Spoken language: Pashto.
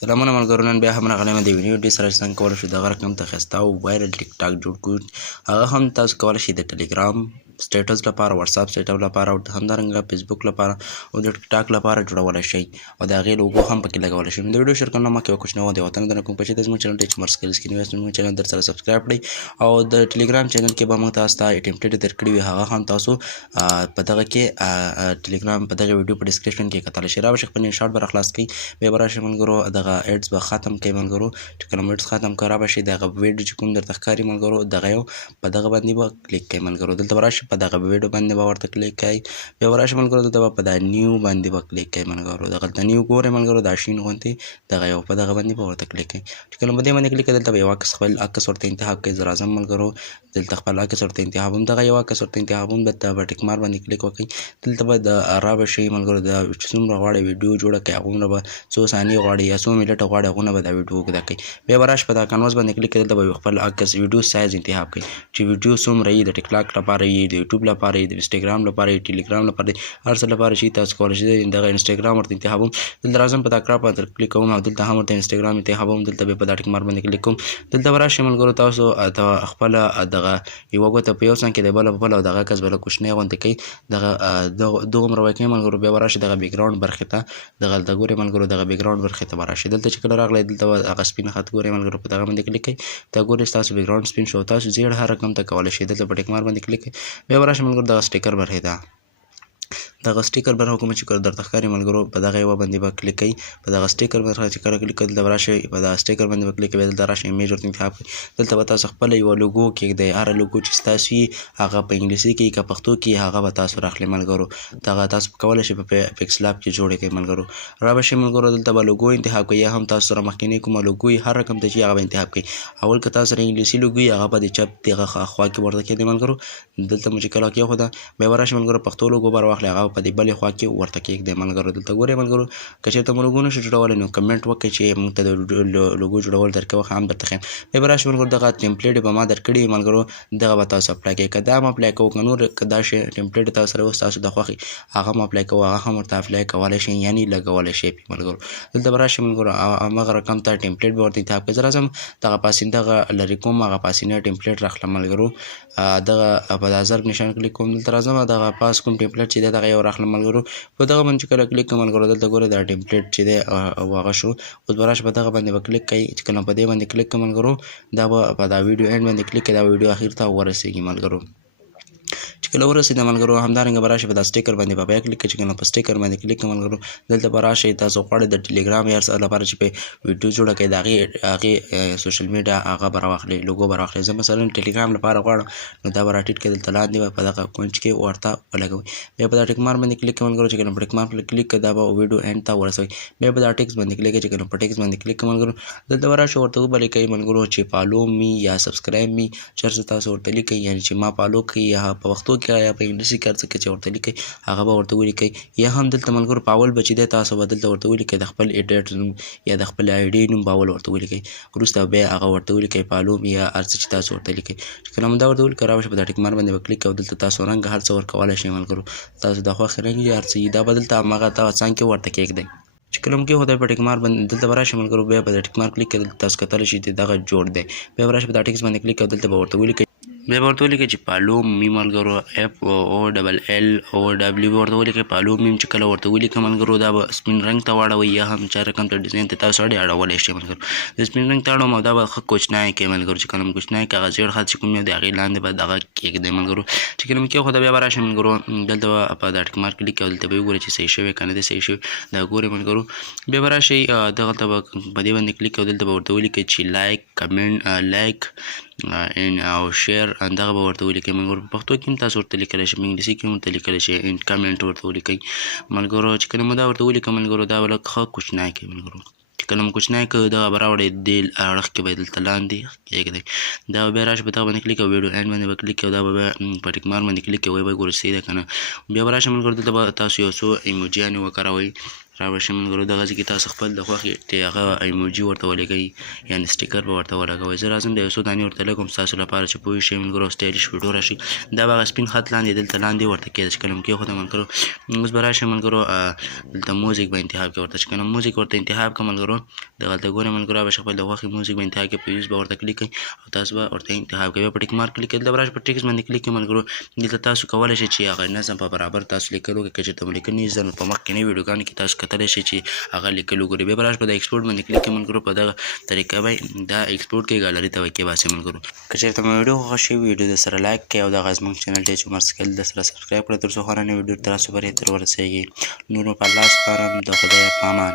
سلامونه ملګرو، نن بیا هم راغلی یم د یوې ویډیو سره چې څنګه کولی شو دغه رقم ته ښایسته او وایرل ټیک ټاک جوړ کړو. هغه هم تاسو کولی شئ د ټلیګرام سټیټس لپاره، واتساپ سټیټس لپاره او همدارنګه فیسبوک لپاره او د ټیک ټاک لپاره جوړولی شئ او د هغې لوګو هم پکې لګولی شئ. د ویډیو شروع کولو نه مخکې یوه کوچنی غونډه وطن د کوم په چې د زموږ چینل ته چې مرسکل سکرین وایي زموږ چینل در سره سبسکرایب کړئ او د ټلیګرام چینل کې به موږ تاسو ته ټمپلیټ درکړي وي، هغه هم تاسو په دغه کې ټلیګرام په دغه ویډیو په ډسکرپشن کې کتلی شئ. رابشئ خپل انشاټ به راخلاص کړئ، بیا به راشئ ملګرو دغه ایډز به ختم کړئ ملګرو. چې کله مو ایډز ختم کړه رابشئ دغه ویډیو چې کوم درته ښکاري ملګرو دغه یو په دغه باندې به کلیک کړئ ملګرو. دلته به راشئ په دغه ویډیو باندې به ورته کلیک کړئ، بیا به راشئ ملګرو دلته به په دا نیو باندې به کلیک کړئ ملګرو. دغلته نیو ګورئ ملګرو دا شین غوندې دغه یو په دغه باندې به ورته کلیک کړئ. چې کله په دې باندې کلیک کړئ دلته به یو عکس خپل عکس ورته انتخاب کړئ. زه راځم ملګرو دلته خپل عکس ورته انتخابوم، دغه یو عکس ورته انتخابوم، دلته به ټیک مار باندې کلیک وکړئ. دلته به رابشئ ملګرو د چې څومره غواړئ ویډیو جوړه کړئ هغومره به څو ثانیې غواړئ یا څو منټه غواړئ هغونه به دا ویډیو اوږده کړئ. بیا به راشئ په دا کانواس باندې کلیک کړئ، دلته به خپل عکس ویډیو سایز انتخاب کړئ چې ویډیو څومره یي، د ټیک ټاک لپاره یي، د یوټیوب لپاره یي، د انسټاګرام لپاره یي، ټلیګرام لپاره یي، هر څه لپاره چې تاسو کولی شئ. دغه انسټاګرام ورته انتخابوم، دلته راځم په دا کراپ باندې کلیک کوم او دلته هم ورته انسټاګرام انتخابوم، دلته بیا په دا ټیک مار باندې کلیک کوم. دلته به راشئ ملګرو تاسو خپله دغه یوه ګوته په یو څنګ کې دی بله په بله او دغه عکس بله کوچنی غوندې کوئ، دغومره به کوئ ملګرو. بیا به راشئ دغه بیکګراونډ برخې ته، دغلته ګورئ ملګرو دغه بیکګراونډ برخې ته به راشئ. دلته چې کله راغلی دلته به هغه سپین خط ګورئ ملګرو، په دغه باندې کلیک کړئ، دا ګورئ ستاسو بیکګراونډ سپین شو، تاسو زیړ هر رقم ته کولی شئ. دلته په ټیک مار باندې کلیک کړئ، بیا به راشئ ملګرو دغه سټیکر برخې ته، دغه سټیکر برخه کومه چې درته ښکاري ملګرو په دغه یوه باندې به کلیک کوئ. په دغه سټیکر برخه چې کله کلیک کړئ دلته به راشئ په دغه سټیکر باندې به کلیک کوئ، دلته راشئ ایمیج ورته انتخاب کړئ. دلته به تاسو خپله یوه لوګو کېږدئ، هره لوګو چې ستاسو وي هغه په انګلیسي کې که پښتو کې هغه به تاسو راخلئ ملګرو. دغه تاسو کولی شئ په پکسل اپ کې جوړې کړئ ملګرو. رابشئ ملګرو دلته به لوګو انتخاب کړئ یا هم تاسو سره مخکینۍ کومه لوګو وي هر رقم ته چې هغه به انتخاب کړئ. اول که تاسو سره انګلیسي لوګو وي هغه به د چپ دغه خوا کې ورته کېږدئ ملګرو. دلته مو چې کله کېښوده بیا به راشئ ملګرو پښتو لوګو به راواخلئ هغه په دې بلې خوا کې ورته کېږدئ ملګرو. دلته ګورئ ملګرو که چېرته مو لوګو نشئ جوړولی نو کمنټ وکړئ چې موږ ته د لوګو جوړول درکوي، وخت هم درته ښیم. بیا به راشئ ملګرو دغه ټمپلیټ به ما درکړي ملګرو دغه به تاسو اپلای کوئ. که دا هم اپلای کوو که نور که دا شی ټمپلیټ تاسو سره اوس تاسو د خوښې هغه هم اپلای کوو، هغه هم ورته اپلای کولی شئ یعنې لګولی شئ پې ملګرو. دلته به راشئ ملګرو همغه رقم ته ټمپلیټ به ورته انتخاب کړئ. زه راځم دغه پاسینه دغه لرې کوم هغه پاسینه ټمپلیټ راخلم ملګرو، دغه په دا ضرب نشان کلیک کوم، دلته راځم دغه پاس کوم ټمپلیټ چې دی دغه یو راخلم ملګرو. په دغه باندې چې کله کلیک کوم ملګرو دلته ګورئ دا ټمپلیټ چې دی هغه شو. اوس به راشئ په دغه باندې به کلیک کوئ، چې کله په دې باندې کلیک کوم ملګرو دا به په دا ویډیو اینډ باندې کلیک کوئ، دا ویډیو اخر ته ورسیږي ملګرو. چې کله ورسېده ملګرو همدارنګه به راشئ په دا سټیکر باندې به بیا کلیک کړئ. چې کله په سټیکر باندې کلیک کړئ ملګرو دلته به راشئ تاسو غواړئ د ټلیګرام یا هر څه لپاره چې په ویډیو جوړه کړئ د هغې سوشل میډیا هغه به راواخلئ، لوګو به راواخلئ. زه مثلا ټلیګرام لپاره غواړم نو دا به راټیټ کړئ، دلته لاندې به په دغه کونج کې ورته ولګوئ. بیا په دا ټیک مار باندې کلیک کړئ ملګرو، چې کله په ټیک مار کلیک کړئ دا به ویډیو اینډ ته ورسوئ. بیا په دا ټیکس باندې کلیک کړئ، چې کله په ټیکس باندې کلیک کړئ ملګرو دلته به راشئ ورته ولیکئ ملګرو چې فالو می یا سبسکرایب می چې هر څه تاسو ورته لیکئ، یعنې چې ما فالو کړئ یا په پښتو کې یا په انګلیسي کې هر څه چې ورته لیکئ هغه به ورته ولیکئ. یا هم دلته ملګرو په اول به چې دی تاسو به دلته ورته ولیکئ د خپل ایډیټ نوم یا د خپل آی ډي نوم به اول ورته ولیکئ، وروسته بیا هغه ورته ولیکئ فالو می یا هر څه چې تاسو ورته لیکئ. چې کله مو دا ورته ولیکئ راشئ په دا ټیک مار باندې به کلیک کوئ، دلته تاسو رنګ هر څه ورکولی شئ ملګرو، تاسو د خوښې رنګ یا هر څه دا به دلته هماغه څنګ کې ورته کېږدئ. چې کله مو کېښودی په ټیک مار باندې دلته به راشئ ملګرو بیا په دا ټیک مار کلیک کړئ، دلته تاسو کتلی شئ چې دغه جوړ دی. بیا به راشئ په دا ټیکس باندې کلیک کوئ، دلته به ورته ولیکئ، بیا به ورته ولیکئ چې فالو می ملګرو اف او ډبل ال او ډبلیو به ورته ولیکئ فالو می. چې کله ورته ولیکئ ملګرو دا به سپین رنګ ته واړوئ یا هم چا رقم ته ډیزاین ته تاسو اړولی شئ ملګرو. د سپین رنګ ته اړوم او دا به ښه کوچنی کړئ ملګرو. چې کله مو کوچنی کړئ هغه زیړ خط چې کوم دی د هغې لاندې به دغه کېږدئ ملګرو. چې کله مو کېښوده بیا به راشئ ملګرو دلته به په دا ټیک مار کلیک کوئ، دلته به وګورئ چې صحیح شوی که نه دی صحیح شوی دا ګورئ ملګرو. بیا به راشئ دغلته به په دې باندې کلیک کوئ، دلته به ورته ولیکئ چې لایک کمنټ لایک او شیر دغه به ورته ولیکئ ملګرو. په پښتو کې هم تاسو ورته لیکلی شئ، په انګلیسي کې هم ورته لیکلی شئ، کمنټ ورته ولیکئ ملګرو. چې کله مو دا ورته ولیکئ ملګرو دا به لږ ښه کوچنی کړئ ملګرو. چې کله مو کوچنی کړ دغه به راوړئ دې اړخ کې به یې دلته لاندې کېږدئ. دا به بیا راشئ په دغه باندې کلیک کوئ، ویډیو اینډ باندې به کلیک کوئ، دا به بیا په ټیک مار باندې کلیک کوئ، وایي به ګورئ صحیح ده که نه. بیا به راشئ ملګرو دلته به تاسو یو څو ایموجیانې وکاروئ. رابه شي ملګرو دغه ځای کې تاسو خپل د خوښې هغه ایموجي ورته ولګئ یعنې سټیکر به ورته ولګوئ زه راځم د یو څو دانې ورته لګوم ستاسو لپاره چې پوه شئ ملګرو سټایلش ویډیو راشي دا به هغه سپین خط لاندې دلته لاندې ورته کېږده چې کله مو کېښوده ملګرو اوس به راشئ ملګرو دلته موزیک به انتخاب کړئ ورته چې کله موزیک ورته انتخاب کړه ملګرو دغلته ګورئ ملګرو به خپل د خوښې موزیک به انتخاب کړئ په یوز به ورته کلیک کړئ او تاسو به ورته انتخاب کوئ په ټیک مارک کلیک کړئ دلته به راشئ په ټیکس باندې کلیک کړئ ملګرو دلته تاسو کولی شئ چې هغه نظم په برابر تاسو لیکل وکړئ که چېرته مو لیکنې زده نو په مخکینۍ ویډیوګانو کې تاسو کتلی شئ چې هغه لیکل وګورئ بیا به راشئ په د ایکسپورټ باندې کلیک کړئ ملګرو په دغه طریقه به دا ایکسپورټ کړئ ګالري ته به کېباسئ ملګرو که چېرته مو ویډیو خوښه شوي ویډیو درسره لایک کړئ او دغه زموږ چینل ډېر عمر سکل درسره سبسکرایب کړئ تر څو هره نوې ویډیو تاسو پورې تر ورسیږي نور نو په الله سپارم د خدای په امان